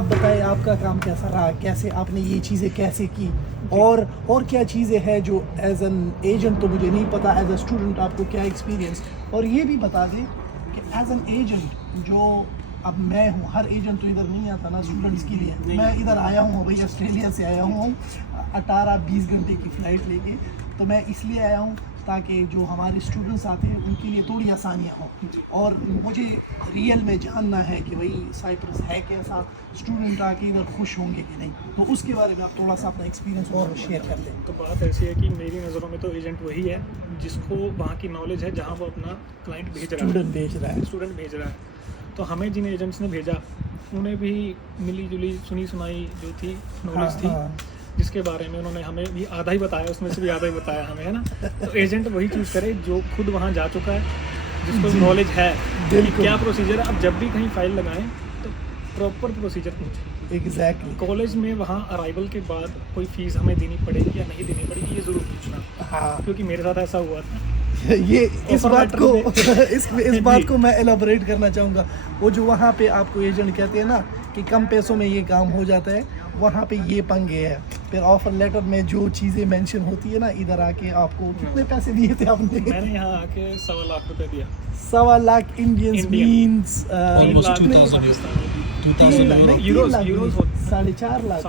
आप बताएं आपका काम कैसा रहा, कैसे आपने ये चीज़ें कैसे की, और क्या चीज़ें हैं जो एज एन एजेंट तो मुझे नहीं पता, एज अ स्टूडेंट आपको क्या एक्सपीरियंस, और ये भी बता दें कि एज एन एजेंट जो अब मैं हूँ, हर एजेंट तो इधर नहीं आता ना स्टूडेंट्स के लिए। मैं इधर आया हूँ भाई, ऑस्ट्रेलिया से आया हूँ 18-20 घंटे की फ़्लाइट लेके, तो मैं इसलिए आया हूँ ताकि जो हमारे स्टूडेंट्स आते हैं उनके लिए थोड़ी आसानियाँ हों, और मुझे रियल में जानना है कि भाई साइप्रस है कैसा, स्टूडेंट आके इधर खुश होंगे कि नहीं। तो उसके बारे में आप थोड़ा सा अपना एक्सपीरियंस और शेयर कर दें। तो बात ऐसी है कि मेरी नज़रों में तो एजेंट वही है जिसको वहाँ की नॉलेज है, जहाँ वो अपना क्लाइंट भेज रहा है, स्टूडेंट भेज रहा है। तो हमें जिन एजेंट्स ने भेजा उन्हें भी मिली जुली सुनी सुनाई जो थी नॉलेज थी, जिसके बारे में उन्होंने हमें भी आधा ही बताया, उसमें से भी आधा ही बताया हमें, है ना। तो एजेंट वही चूज़ करे जो खुद वहाँ जा चुका है, जिसको नॉलेज है कि क्या प्रोसीजर है। अब जब भी कहीं फाइल लगाएं तो प्रॉपर प्रोसीजर पूछें। एग्जैक्टली। कॉलेज में वहाँ अराइवल के बाद कोई फ़ीस हमें देनी पड़ेगी या नहीं देनी पड़ेगी, ये ज़रूर पूछना, क्योंकि मेरे साथ ऐसा हुआ था। ये इस बात को मैं एलाबोरेट करना चाहूँगा। वो जो वहाँ पे आपको एजेंट कहते हैं ना कि कम पैसों में ये काम हो जाता है, वहाँ पे ये पंगे है। फिर ऑफर लेटर में जो चीज़ें मेंशन होती है ना, इधर आके आपको कितने पैसे दिए थे आपने? मैंने यहाँ आके 1.25 लाख रुपए दिया। 1.25 lakh Indians means almost 2,000 Euros 4.5 lakh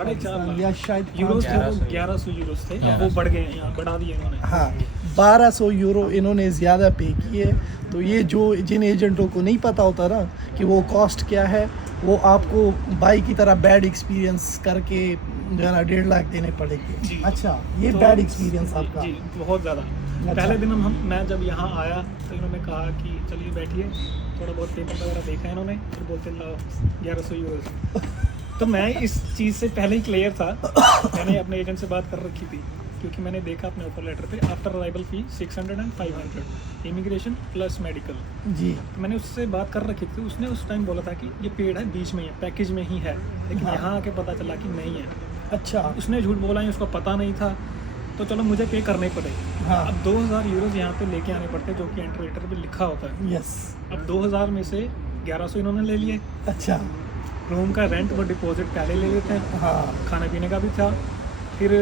या शायद 1100 यूरोस थे, अब वो बढ़ गए हैं, यहाँ बढ़ा दिए इन्होंने। हाँ, 1200 यूरो इन्होंने ज़्यादा पे किए। तो ये जो जिन एजेंटों को नहीं पता होता ना कि वो कॉस्ट क्या है, वो आपको बाई की तरह बैड एक्सपीरियंस करके जो है ना 1.5 लाख देने पड़ेंगे। अच्छा, ये बैड एक्सपीरियंस आपका? जी, बहुत ज़्यादा। पहले दिन मैं जब यहाँ आया तो इन्होंने कहा कि चलिए बैठिए, थोड़ा बहुत पेपर वगैरह देखा इन्होंने, फिर बोलते लाओ 1100 यूरो। तो मैं इस चीज़ से पहले ही क्लियर था, मैंने अपने एजेंट से बात कर रखी थी, क्योंकि मैंने देखा अपने ऑफर लेटर पे after arrival fee 600 and 500 immigration plus medical. जी, तो मैंने उससे बात कर रखी थी। उसने उस टाइम बोला था कि ये पेड है, बीच में है, पैकेज में ही है, लेकिन यहाँ आके पता चला कि नहीं है। अच्छा, उसने झूठ बोला है, उसको पता नहीं था, तो चलो मुझे पे करने पड़े। हाँ। अब 2000 यूरोज यहाँ पे लेके आने पड़ते, जो कि एंट्री लेटर पे लिखा होता है। यस। अब 2000 में से 1100 इन्होंने ले लिए। अच्छा, रूम का रेंट वो डिपॉजिट पहले ले लेते हैं, हाँ, खाने पीने का भी था, फिर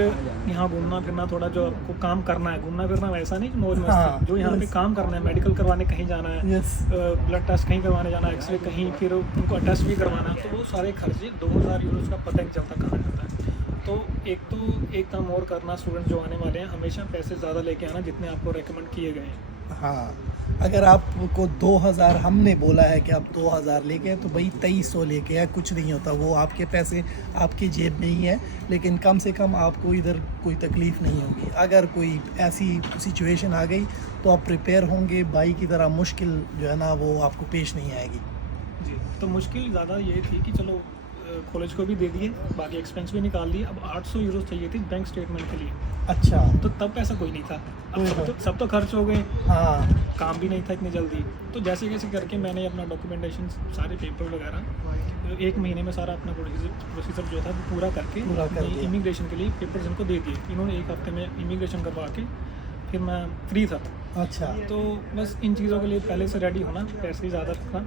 यहाँ घूमना फिरना, थोड़ा जो आपको काम करना है, घूमना फिरना वैसा नहीं मौज मस्ती, हाँ, जो यहाँ पे काम करना है, मेडिकल करवाने कहीं जाना है, यस, ब्लड टेस्ट कहीं करवाने जाना है, एक्सरे कहीं, फिर उनको टेस्ट भी करवाना, तो वो सारे खर्चे 2000 यूरो का पता नहीं चलता कहाँ जाता है। तो एक काम और करना, स्टूडेंट जो आने वाले हैं हमेशा पैसे ज़्यादा लेके आना जितने आपको रेकमेंड किए गए हैं। हाँ। अगर आपको 2000 हमने बोला है कि आप 2000 लेके हैं, तो भाई 2300 लेके है, कुछ नहीं होता, वो आपके पैसे आपकी जेब में ही है। लेकिन कम से कम आपको इधर कोई तकलीफ़ नहीं होगी। अगर कोई ऐसी सिचुएशन आ गई तो आप प्रिपेयर होंगे, भाई की तरह मुश्किल जो है ना वो आपको पेश नहीं आएगी। जी, तो मुश्किल ज़्यादा ये थी कि चलो कॉलेज को भी दे दिए, बाकी एक्सपेंस भी निकाल दिए। अब 800 यूरो चाहिए थी बैंक स्टेटमेंट के लिए। अच्छा, तो तब पैसा कोई नहीं था, अब सब तो खर्च हो गए, हाँ, काम भी नहीं था इतनी जल्दी। तो जैसे कैसे करके मैंने अपना डॉक्यूमेंटेशन, सारे पेपर वगैरह 1 महीने में सारा अपना प्रोसीजर जो था वो पूरा करके इमिग्रेशन के लिए पेपर्स इनको दे दिए। इन्होंने 1 हफ्ते में इमिग्रेशन करवा के फिर मैं फ्री था। अच्छा, तो बस इन चीज़ों के लिए पहले से रेडी होना, पैसे ज़्यादा रखना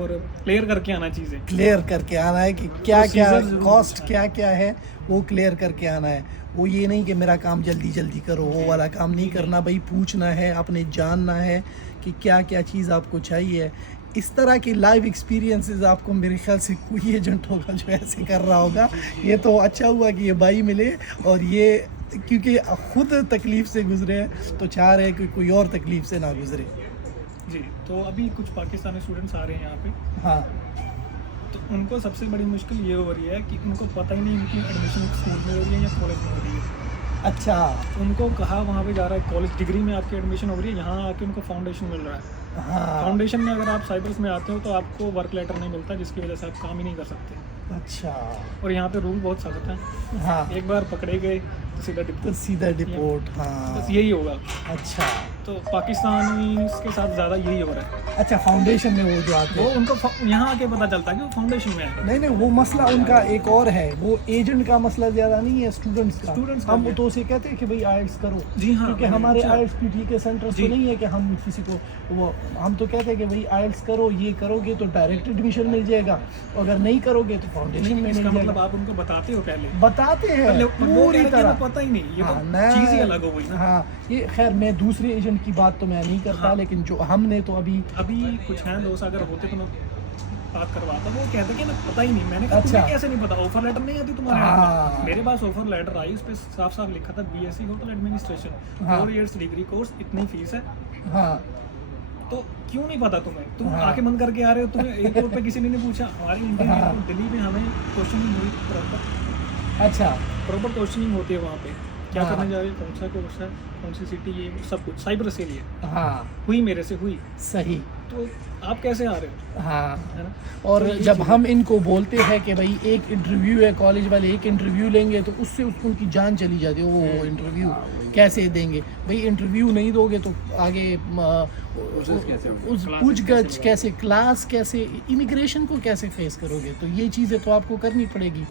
और क्लियर करके आना, चीज़ें क्लियर करके आना है कि क्या क्या कॉस्ट क्या क्या है, वो क्लियर करके आना है। वो ये नहीं कि मेरा काम जल्दी जल्दी करो, वो वाला काम नहीं करना भाई। पूछना है, अपने जानना है कि क्या क्या चीज़ आपको चाहिए। इस तरह के लाइव एक्सपीरियंसेस आपको मेरे ख्याल से कोई एजेंट होगा जो ऐसे कर रहा होगा। ये तो अच्छा हुआ कि ये भाई मिले, और ये क्योंकि खुद तकलीफ़ से गुजरे हैं तो चाह रहे हैं कि कोई और तकलीफ़ से ना गुजरे। जी, तो अभी कुछ पाकिस्तानी स्टूडेंट्स आ रहे हैं यहाँ पे। हाँ, तो उनको सबसे बड़ी मुश्किल ये हो रही है कि उनको पता ही नहीं उनकी एडमिशन स्कूल में हो रही है या कॉलेज में हो रही है। अच्छा, उनको कहा वहाँ पे जा रहा है, कॉलेज डिग्री में आपकी एडमिशन हो रही है, यहाँ आके उनको फाउंडेशन मिल रहा है। हाँ, फाउंडेशन में अगर आप साइप्रस में आते हो तो आपको वर्क लेटर नहीं मिलता, जिसकी वजह से आप काम ही नहीं कर सकते। अच्छा, और यहाँ पे रूल बहुत सख्त हैं। हाँ, एक बार पकड़े गए तो सीधा तो डिपोर्ट, सीधा डिपोर्ट। हाँ बस यही होगा। अच्छा तो पाकिस्तानी के साथ ज़्यादा यही हो रहा है। अच्छा, फाउंडेशन में वो जो आते वो हैं, उनको यहाँ आके पता चलता है कि वो फाउंडेशन में है। नहीं नहीं, वो मसला उनका एक और है, वो एजेंट का मसला ज़्यादा नहीं है, स्टूडेंट्स का। Students का हम भी है। तो उसे कहते हैं कि भाई आइल्स करो, जी हाँ, क्योंकि मैंने हमारे अच्छा। आइल्स पीटी के सेंटर्स तो जी। नहीं है कि हम किसी को वो, हम तो कहते हैं कि भाई आइल्स करो, ये करोगे तो डायरेक्ट एडमिशन मिल जाएगा, अगर नहीं करोगे तो फाउंडेशन लेकिन में इसका मिल मतलब जाएगा। आप उनको बताते हो पहले, बताते हैं पहले वो कह पूरी रहे थे तरह। वो पता ही नहीं, ये हाँ, तो मैं- चीज़ ही अलग हो गई ना। हाँ, ये खैर मैं दूसरे एजेंट की बात तो मैं नहीं करता, हाँ। लेकिन जो हमने तो अभी अभी कुछ हैं दोस्त, अगर होते तो मैं बात करवाता। वो कहते कि ना पता ही नहीं। मैंने कहा अच्छा। तुम्हें कैसे नहीं पता, ऑफर लेटर नहीं आती तुम्हारे हाथ हाँ। में? मेरे पास ऑफर लेटर आई, उस पर साफ साफ लिखा था बीएससी होटल एडमिनिस्ट्रेशन, हाँ। 4 इयर्स डिग्री कोर्स, इतनी फीस है। हाँ तो क्यों नहीं पता तुम्हें? तुम हाँ। आके मन करके आ रहे हो, तुम्हें एयरपोर्ट पे किसी ने नहीं पूछा? हमारी इंटरव्यू हाँ। दिल्ली में हमें क्वेश्चनिंग हुई, अच्छा प्रॉपर क्वेश्चनिंग होती है वहाँ पे, क्या हाँ। करने जा रहे हो, कौन सा कोर्स है, कौन सी सिटी, ये वो सब कुछ साइबर से लिए हाँ हुई, मेरे से हुई। सही। तो आप कैसे आ रहे हो, हाँ, है ना? और तो ये जब चीज़ हम इनको बोलते हैं कि भाई एक इंटरव्यू है, कॉलेज वाले एक इंटरव्यू लेंगे, तो उससे उनकी जान चली जाती है, वो इंटरव्यू कैसे देंगे भाई? इंटरव्यू नहीं दोगे तो आगे उस पूछगछ कैसे, क्लास कैसे, इमिग्रेशन को कैसे फेस करोगे? तो ये चीज़ें तो आपको करनी पड़ेगी।